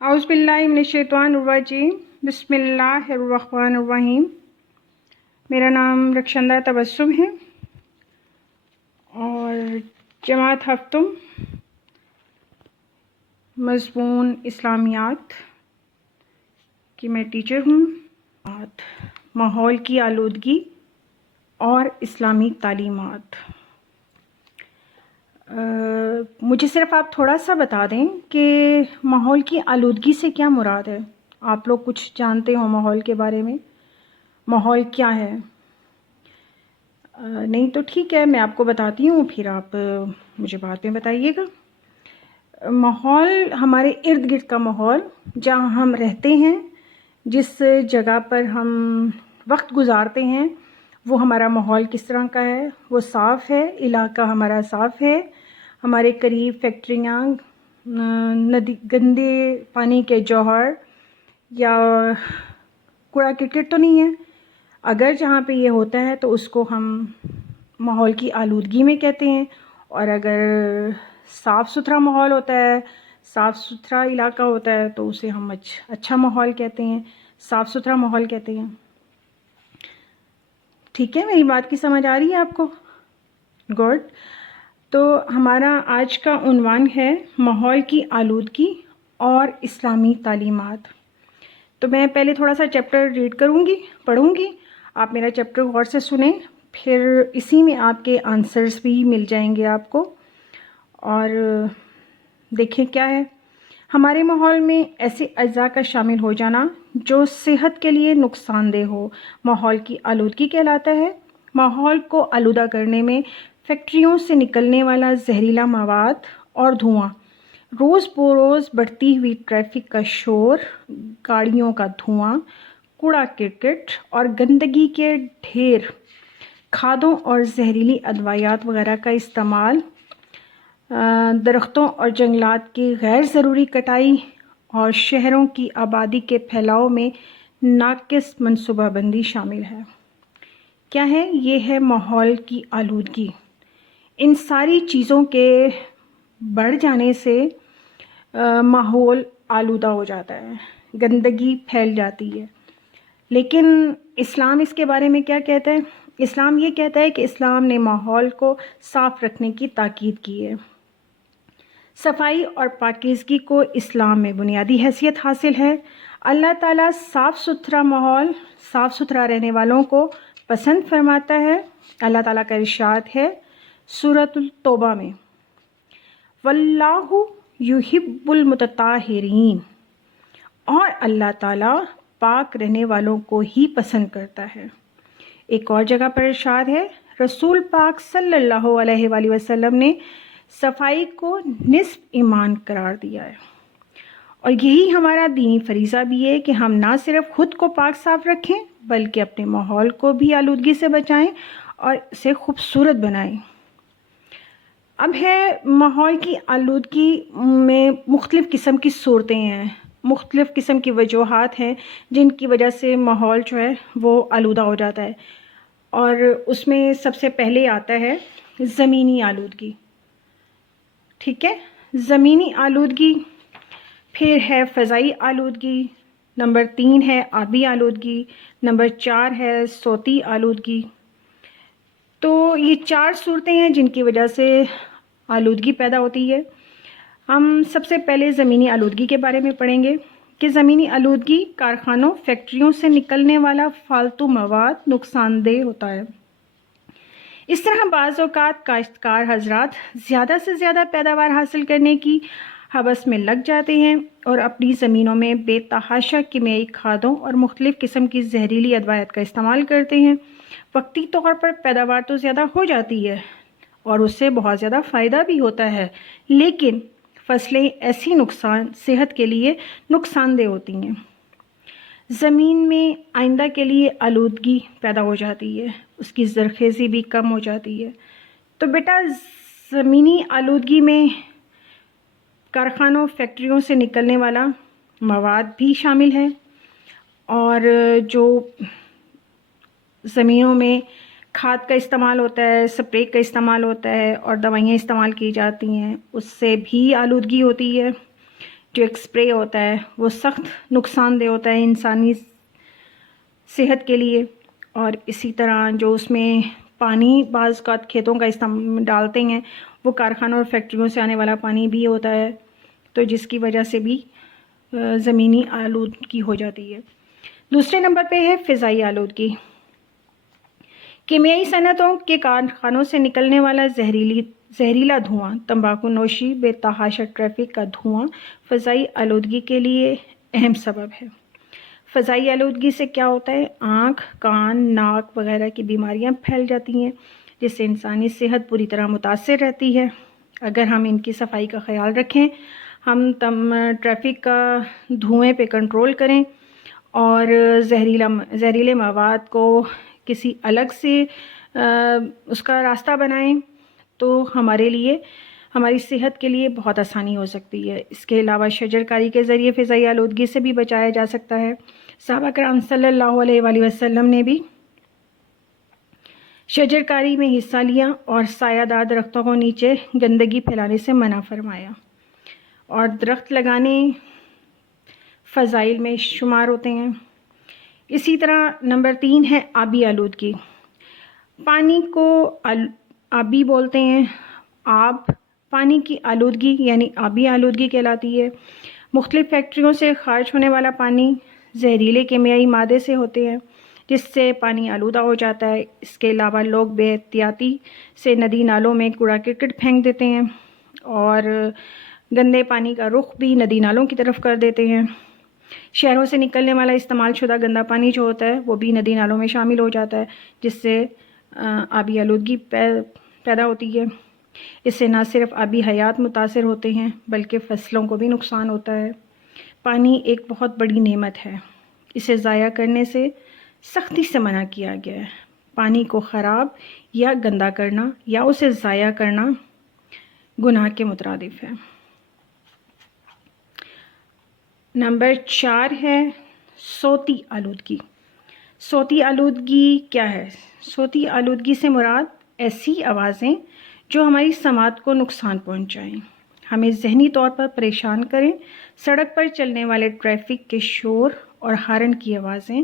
اعوذ باللہ من الشیطان الرجیم، بسم اللہ الرحمن الرحیم۔ میرا نام رخشندہ تبسم ہے اور جماعت ہفتم مضمون اسلامیات کی میں ٹیچر ہوں۔ ماحول کی آلودگی اور اسلامی تعلیمات۔ مجھے صرف آپ تھوڑا سا بتا دیں کہ ماحول کی آلودگی سے کیا مراد ہے۔ آپ لوگ کچھ جانتے ہو ماحول کے بارے میں؟ ماحول کیا ہے؟ نہیں تو ٹھیک ہے، میں آپ کو بتاتی ہوں، پھر آپ مجھے بعد میں بتائیے گا۔ ماحول ہمارے ارد گرد کا ماحول، جہاں ہم رہتے ہیں، جس جگہ پر ہم وقت گزارتے ہیں، وہ ہمارا ماحول کس طرح کا ہے؟ وہ صاف ہے، علاقہ ہمارا صاف ہے، ہمارے قریب فیکٹریاں، ندی، گندے پانی کے جوہر یا کوڑا کرکٹ تو نہیں ہے؟ اگر جہاں پہ یہ ہوتا ہے تو اس کو ہم ماحول کی آلودگی میں کہتے ہیں، اور اگر صاف ستھرا ماحول ہوتا ہے، صاف ستھرا علاقہ ہوتا ہے تو اسے ہم اچھا ماحول کہتے ہیں، صاف ستھرا ماحول کہتے ہیں۔ ٹھیک ہے، میری بات کی سمجھ آ رہی ہے آپ کو؟ گڈ۔ تو ہمارا آج کا عنوان ہے ماحول کی آلودگی اور اسلامی تعلیمات۔ تو میں پہلے تھوڑا سا چیپٹر ریڈ کروں گی، پڑھوں گی، آپ میرا چیپٹر غور سے سنیں، پھر اسی میں آپ کے آنسرز بھی مل جائیں گے آپ کو، اور دیکھیں کیا ہے۔ ہمارے ماحول میں ایسے اجزاء کا شامل ہو جانا جو صحت کے لیے نقصان دہ ہو، ماحول کی آلودگی کہلاتا ہے۔ ماحول کو آلودہ کرنے میں فیکٹریوں سے نکلنے والا زہریلا مواد اور دھواں، روز بروز بڑھتی ہوئی ٹریفک کا شور، گاڑیوں کا دھواں، کوڑا کرکٹ اور گندگی کے ڈھیر، کھادوں اور زہریلی ادویات وغیرہ کا استعمال، درختوں اور جنگلات کی غیر ضروری کٹائی اور شہروں کی آبادی کے پھیلاؤ میں ناقص منصوبہ بندی شامل ہے۔ کیا ہے یہ؟ ہے ماحول کی آلودگی۔ ان ساری چیزوں کے بڑھ جانے سے ماحول آلودہ ہو جاتا ہے، گندگی پھیل جاتی ہے۔ لیکن اسلام اس کے بارے میں کیا کہتا ہے؟ اسلام یہ کہتا ہے کہ اسلام نے ماحول کو صاف رکھنے کی تاکید کی ہے۔ صفائی اور پاکیزگی کو اسلام میں بنیادی حیثیت حاصل ہے۔ اللہ تعالیٰ صاف ستھرا ماحول، صاف ستھرا رہنے والوں کو پسند فرماتا ہے۔ اللہ تعالیٰ کا ارشاد ہے سورۃ التوبہ میں، واللہ یحب المتطہرین، اور اللہ تعالیٰ پاک رہنے والوں کو ہی پسند کرتا ہے۔ ایک اور جگہ پر ارشاد ہے، رسول پاک صلی اللہ علیہ وآلہ وسلم نے صفائی کو نصف ایمان قرار دیا ہے، اور یہی ہمارا دینی فریضہ بھی ہے کہ ہم نہ صرف خود کو پاک صاف رکھیں بلکہ اپنے ماحول کو بھی آلودگی سے بچائیں اور اسے خوبصورت بنائیں۔ اب ہے ماحول کی آلودگی میں مختلف قسم کی صورتیں ہیں، مختلف قسم کی وجوہات ہیں جن کی وجہ سے ماحول جو ہے وہ آلودہ ہو جاتا ہے، اور اس میں سب سے پہلے آتا ہے زمینی آلودگی۔ ٹھیک ہے، زمینی آلودگی، پھر ہے فضائی آلودگی، نمبر 3 ہے آبی آلودگی، نمبر 4 ہے صوتی آلودگی۔ تو یہ 4 صورتیں ہیں جن کی وجہ سے آلودگی پیدا ہوتی ہے۔ ہم سب سے پہلے زمینی آلودگی کے بارے میں پڑھیں گے کہ زمینی آلودگی کارخانوں، فیکٹریوں سے نکلنے والا فالتو مواد نقصان دہ ہوتا ہے۔ اس طرح بعض اوقات کاشتکار حضرات زیادہ سے زیادہ پیداوار حاصل کرنے کی ہوس میں لگ جاتے ہیں اور اپنی زمینوں میں بے تحاشا کیمیائی کھادوں اور مختلف قسم کی زہریلی ادویات کا استعمال کرتے ہیں۔ وقتی طور پر پیداوار تو زیادہ ہو جاتی ہے اور اس سے بہت زیادہ فائدہ بھی ہوتا ہے، لیکن فصلیں ایسی صحت کے لیے نقصان دہ ہوتی ہیں۔ زمین میں آئندہ کے لیے آلودگی پیدا ہو جاتی ہے، اس کی زرخیزی بھی کم ہو جاتی ہے۔ تو بیٹا زمینی آلودگی میں کارخانوں، فیکٹریوں سے نکلنے والا مواد بھی شامل ہے، اور جو زمینوں میں کھاد کا استعمال ہوتا ہے، سپرے کا استعمال ہوتا ہے اور دوائیاں استعمال کی جاتی ہیں، اس سے بھی آلودگی ہوتی ہے۔ جو ایک اسپرے ہوتا ہے وہ سخت نقصان دہ ہوتا ہے انسانی صحت کے لیے، اور اسی طرح جو اس میں پانی بعض اوقات کھیتوں کا استعمال ڈالتے ہیں وہ کارخانوں اور فیکٹریوں سے آنے والا پانی بھی ہوتا ہے، تو جس کی وجہ سے بھی زمینی آلودگی ہو جاتی ہے۔ دوسرے نمبر پہ ہے فضائی آلودگی۔ کیمیائی صنعتوں کے کارخانوں سے نکلنے والا زہریلا دھواں، تمباکو نوشی، بے تحاشا ٹریفک کا دھواں فضائی آلودگی کے لیے اہم سبب ہے۔ فضائی آلودگی سے کیا ہوتا ہے؟ آنکھ، کان، ناک وغیرہ کی بیماریاں پھیل جاتی ہیں، جس سے انسانی صحت بری طرح متاثر رہتی ہے۔ اگر ہم ان کی صفائی کا خیال رکھیں، ہم ٹریفک کا دھوئیں پہ کنٹرول کریں اور زہریلے مواد کو کسی الگ سے اس کا راستہ بنائیں، تو ہماری صحت کے لیے بہت آسانی ہو سکتی ہے۔ اس کے علاوہ شجر کاری کے ذریعے فضائی آلودگی سے بھی بچایا جا سکتا ہے۔ صحابہ کرام صلی اللہ علیہ وآلہ وسلم نے بھی شجر کاری میں حصہ لیا اور سایہ دار درختوں کو نیچے گندگی پھیلانے سے منع فرمایا، اور درخت لگانے فضائل میں شمار ہوتے ہیں۔ اسی طرح نمبر 3 ہے آبی آلودگی۔ پانی کو آبی بولتے ہیں۔ پانی کی آلودگی یعنی آبی آلودگی کہلاتی ہے۔ مختلف فیکٹریوں سے خارج ہونے والا پانی زہریلے کیمیائی مادے سے ہوتے ہیں، جس سے پانی آلودہ ہو جاتا ہے۔ اس کے علاوہ لوگ بے احتیاطی سے ندی نالوں میں کوڑا کرکٹ پھینک دیتے ہیں اور گندے پانی کا رخ بھی ندی نالوں کی طرف کر دیتے ہیں۔ شہروں سے نکلنے والا استعمال شدہ گندا پانی جو ہوتا ہے وہ بھی ندی نالوں میں شامل ہو جاتا ہے، جس سے آبی آلودگی پیدا ہوتی ہے۔ اس سے نہ صرف آبی حیات متاثر ہوتے ہیں بلکہ فصلوں کو بھی نقصان ہوتا ہے۔ پانی ایک بہت بڑی نعمت ہے، اسے ضائع کرنے سے سختی سے منع کیا گیا ہے۔ پانی کو خراب یا گندا کرنا یا اسے ضائع کرنا گناہ کے مترادف ہے۔ نمبر 4 ہے صوتی آلودگی۔ صوتی آلودگی کیا ہے؟ صوتی آلودگی سے مراد ایسی آوازیں جو ہماری سماعت کو نقصان پہنچائیں، ہمیں ذہنی طور پر پریشان کریں۔ سڑک پر چلنے والے ٹریفک کے شور اور ہارن کی آوازیں،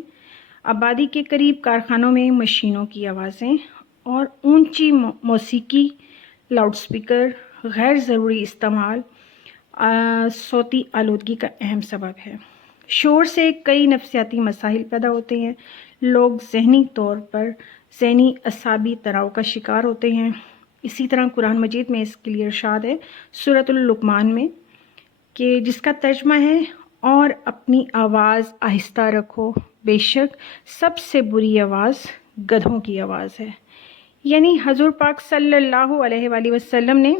آبادی کے قریب کارخانوں میں مشینوں کی آوازیں اور اونچی موسیقی، لاؤڈ اسپیکر، غیر ضروری استعمال صوتی آلودگی کا اہم سبب ہے۔ شور سے کئی نفسیاتی مسائل پیدا ہوتے ہیں۔ لوگ ذہنی طور پر ذہنی اعصابی تناؤ کا شکار ہوتے ہیں۔ اسی طرح قرآن مجید میں اس کے لیے ارشاد ہے سورۃ اللقمان میں کہ جس کا ترجمہ ہے اور اپنی آواز آہستہ رکھو، بے شک سب سے بری آواز گدھوں کی آواز ہے۔ یعنی حضور پاک صلی اللہ علیہ وآلہ وسلم نے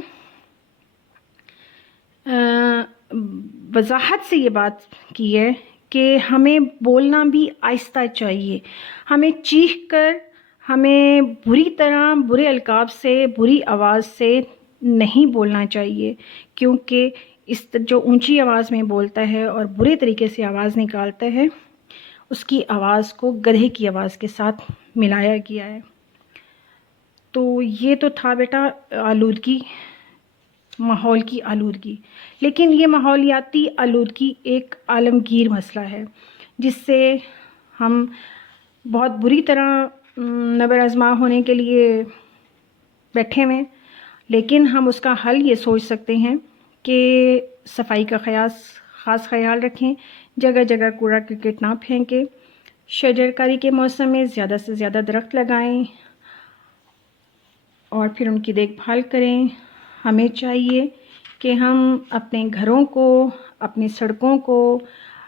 وضاحت سے یہ بات کی ہے کہ ہمیں بولنا بھی آہستہ چاہیے، ہمیں چیخ کر، ہمیں بری طرح برے القاب سے، بری آواز سے نہیں بولنا چاہیے، کیونکہ اس جو اونچی آواز میں بولتا ہے اور برے طریقے سے آواز نکالتا ہے، اس کی آواز کو گدھے کی آواز کے ساتھ ملایا گیا ہے۔ تو یہ تو تھا بیٹا آلودگی، ماحول کی آلودگی۔ لیکن یہ ماحولیاتی آلودگی ایک عالمگیر مسئلہ ہے جس سے ہم بہت بری طرح نبر آزما ہونے کے لیے بیٹھے ہوئے، لیکن ہم اس کا حل یہ سوچ سکتے ہیں کہ صفائی کا خاص خیال رکھیں، جگہ جگہ کوڑا کرکٹ نہ پھینکیں، شجر کاری کے موسم میں زیادہ سے زیادہ درخت لگائیں اور پھر ان کی دیکھ بھال کریں۔ ہمیں چاہیے کہ ہم اپنے گھروں کو، اپنی سڑکوں کو،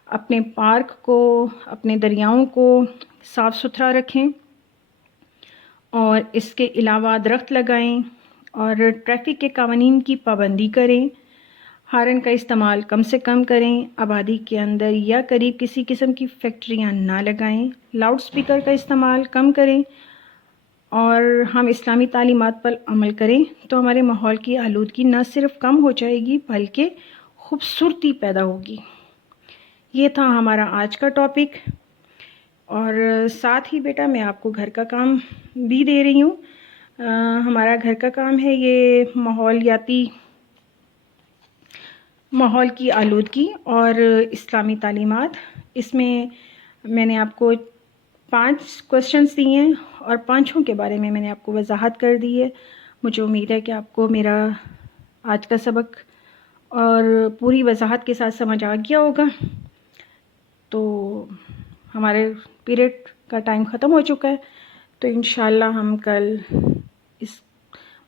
اپنے پارک کو، اپنے دریاؤں کو صاف ستھرا رکھیں اور اس کے علاوہ درخت لگائیں اور ٹریفک کے قوانین کی پابندی کریں، ہارن کا استعمال کم سے کم کریں، آبادی کے اندر یا قریب کسی قسم کی فیکٹریاں نہ لگائیں، لاؤڈ اسپیکر کا استعمال کم کریں اور ہم اسلامی تعلیمات پر عمل کریں تو ہمارے ماحول کی آلودگی نہ صرف کم ہو جائے گی بلکہ خوبصورتی پیدا ہوگی۔ یہ تھا ہمارا آج کا ٹاپک، اور ساتھ ہی بیٹا میں آپ کو گھر کا کام بھی دے رہی ہوں۔ ہمارا گھر کا کام ہے یہ ماحولیاتی ماحول کی آلودگی اور اسلامی تعلیمات. اس میں نے آپ کو 5 کویشچنس دیے ہیں اور 5 کے بارے میں نے آپ کو وضاحت کر دی ہے. مجھے امید ہے کہ آپ کو میرا آج کا سبق اور پوری وضاحت کے ساتھ سمجھ آ گیا ہوگا. تو ہمارے پیریڈ کا ٹائم ختم ہو چکا ہے، تو انشاءاللہ ہم کل اس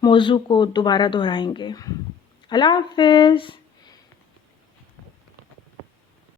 موضوع کو دوبارہ دہرائیں گے. اللہ حافظ.